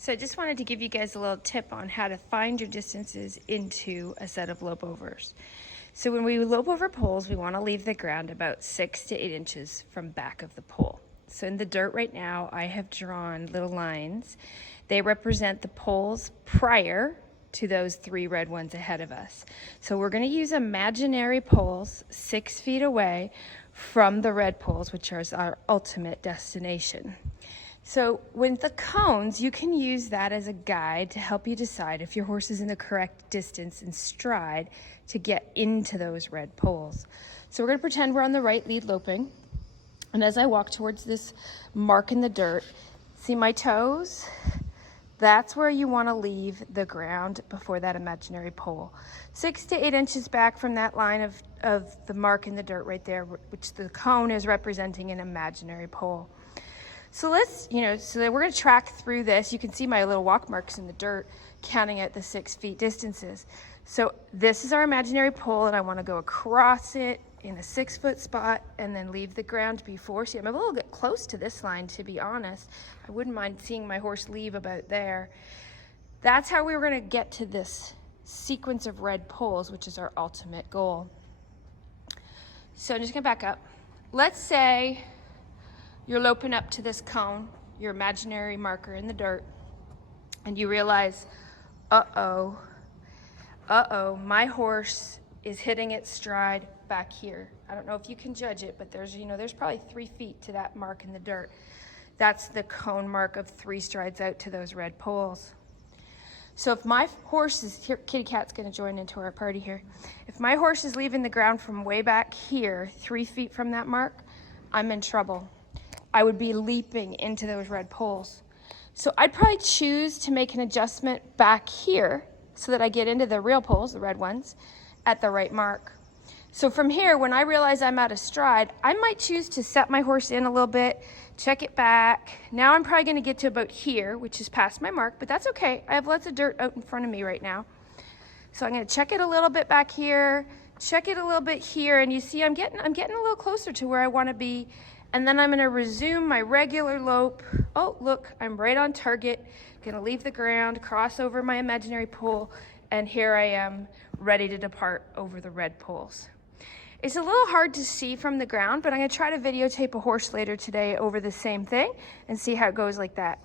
So I just wanted to give you guys a little tip on how to find your distances into a set of lope overs. So when we lope over poles, we want to leave the ground about 6 to 8 inches from back of the pole. So in the dirt right now, I have drawn little lines. They represent the poles prior to those 3 red ones ahead of us. So we're going to use imaginary poles 6 feet away from the red poles, which are our ultimate destination. So with the cones, you can use that as a guide to help you decide if your horse is in the correct distance and stride to get into those red poles. So we're going to pretend we're on the right lead loping. And as I walk towards this mark in the dirt, see my toes? That's where you want to leave the ground before that imaginary pole. 6 to 8 inches back from that line of the mark in the dirt right there, which the cone is representing an imaginary pole. So so we're going to track through this. You can see my little walk marks in the dirt, counting at the 6 feet distances. So this is our imaginary pole, and I want to go across it in a 6 foot spot and then leave the ground before. See, I'm a little bit close to this line, to be honest. I wouldn't mind seeing my horse leave about there. That's how we were going to get to this sequence of red poles, which is our ultimate goal. So I'm just going to back up. Let's say you're loping up to this cone, your imaginary marker in the dirt, and you realize, uh-oh, my horse is hitting its stride back here. I don't know if you can judge it, but there's probably 3 feet to that mark in the dirt. That's the cone mark of 3 strides out to those red poles. So if my horse is here, kitty cat's gonna join into our party here. If my horse is leaving the ground from way back here, 3 feet from that mark, I'm in trouble. I would be leaping into those red poles. So I'd probably choose to make an adjustment back here so that I get into the real poles, the red ones, at the right mark. So from here, when I realize I'm out of stride, I might choose to set my horse in a little bit, check it back. Now I'm probably gonna get to about here, which is past my mark, but that's okay. I have lots of dirt out in front of me right now. So I'm gonna check it a little bit back here, check it a little bit here, and you see I'm getting a little closer to where I wanna be. And then I'm gonna resume my regular lope. Oh, look, I'm right on target. Gonna leave the ground, cross over my imaginary pole, and here I am, ready to depart over the red poles. It's a little hard to see from the ground, but I'm gonna try to videotape a horse later today over the same thing and see how it goes like that.